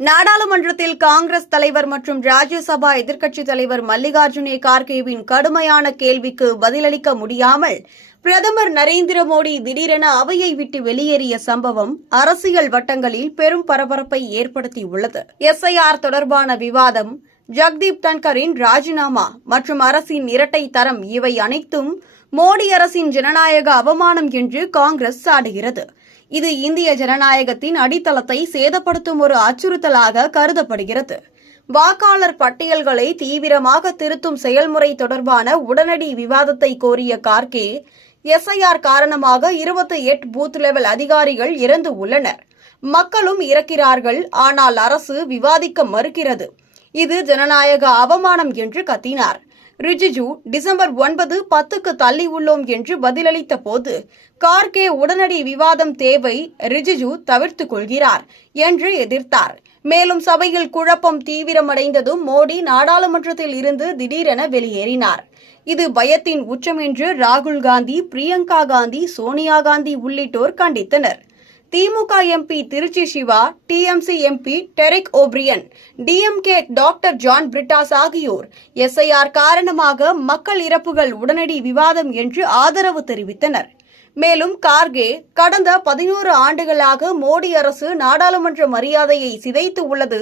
நாடாளுமன்றத்தில் காங்கிரஸ் தலைவர் மற்றும் ராஜ்யசபா எதிர்க்கட்சித் தலைவர் மல்லிகார்ஜுனே கார்கேவின் கடுமையான கேள்விக்கு பதிலளிக்க முடியாமல் பிரதமர் நரேந்திர மோடி திடீரென அவையை விட்டு வெளியேறிய சம்பவம் அரசியல் வட்டங்களில் பெரும் பரபரப்பை ஏற்படுத்தியுள்ளது. எஸ்ஐஆர் தொடர்பான விவாதம் ஜக்தீப் தன்கரின் ராஜினாமா மற்றும் அரசின் இரட்டை தரம் இவை அனைத்தும் மோடி அரசின் ஜனநாயக அவமானம் என்று காங்கிரஸ் சாடுகிறது. இது இந்திய ஜனநாயகத்தின் அடித்தளத்தை சேதப்படுத்தும் ஒரு அச்சுறுத்தலாக கருதப்படுகிறது. வாக்காளர் பட்டியல்களை தீவிரமாக திருத்தும் செயல்முறை தொடர்பான உடனடி விவாதத்தை கோரிய கார்கே எஸ்ஐஆர் காரணமாக இருபத்தி எட்டு பூத் லெவல் அதிகாரிகள் இறந்து உள்ளனர். மக்களும் இறக்கிறார்கள் ஆனால் அரசு விவாதிக்க மறுக்கிறது. இது ஜனநாயக அவமானம் என்று கத்தினார். ரிஜிஜு டிசம்பர் ஒன்பது பத்துக்கு தள்ளி உள்ளோம் என்று பதிலளித்த போது கார்கே உடனடி விவாதம் தேவை ரிஜிஜு தவிர்த்துக் கொள்கிறார் என்று எதிர்த்தார். மேலும் சபையில் குழப்பம் தீவிரமடைந்ததும் மோடி நாடாளுமன்றத்தில் இருந்து திடீரென வெளியேறினார். இது பயத்தின் உச்சம் என்று ராகுல் காந்தி பிரியங்கா காந்தி சோனியா காந்தி உள்ளிட்டோர் கண்டித்தனர். DMK MP Trichy Siva TMC MP Derek O'Brien DMK doctor John Brittas ஆகியோர் எஸ்ஐஆர் காரணமாக மக்கள் இறப்புகள் உடனடி விவாதம் என்று ஆதரவு தெரிவித்தனர். மேலும் கார்கே கடந்த பதினோரு ஆண்டுகளாக மோடி அரசு நாடாளுமன்ற மரியாதையை சிதைத்து உள்ளது.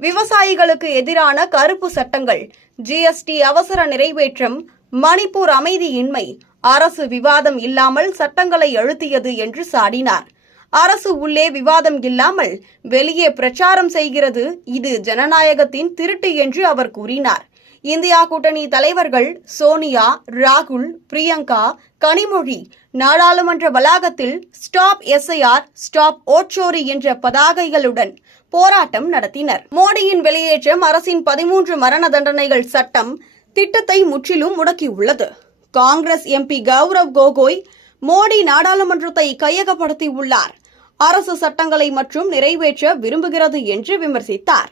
விவசாயிகளுக்கு எதிரான கருப்பு சட்டங்கள் ஜிஎஸ்டி அவசர நிறைவேற்றம் மணிப்பூர் அமைதியின்மை அரசு விவாதம் இல்லாமல் சட்டங்களை அழுத்தியது என்று சாடினார். அரசு உள்ளே விவாதம் இல்லாமல் வெளியே பிரச்சாரம் செய்கிறது இது ஜனநாயகத்தின் திருட்டு என்று அவர் கூறினார். இந்தியா கூட்டணி தலைவர்கள் சோனியா ராகுல் பிரியங்கா கனிமொழி நாடாளுமன்ற வளாகத்தில் ஸ்டாப் எஸ்ஐஆர் ஸ்டாப் ஓட்சோரி என்ற பதாகைகளுடன் போராட்டம் நடத்தினர். மோடியின் வெளியேற்றம் அரசின் பதிமூன்று மரண தண்டனைகள் சட்டம் திட்டத்தை முற்றிலும் முடக்கியுள்ளது. காங்கிரஸ் எம்பி கௌரவ் கோகோய் மோடி நாடாளுமன்றத்தை கையகப்படுத்தியுள்ளார். அரசு சட்டங்களை மற்றும் நிறைவேற்ற விரும்புகிறது என்று விமர்சித்தார்.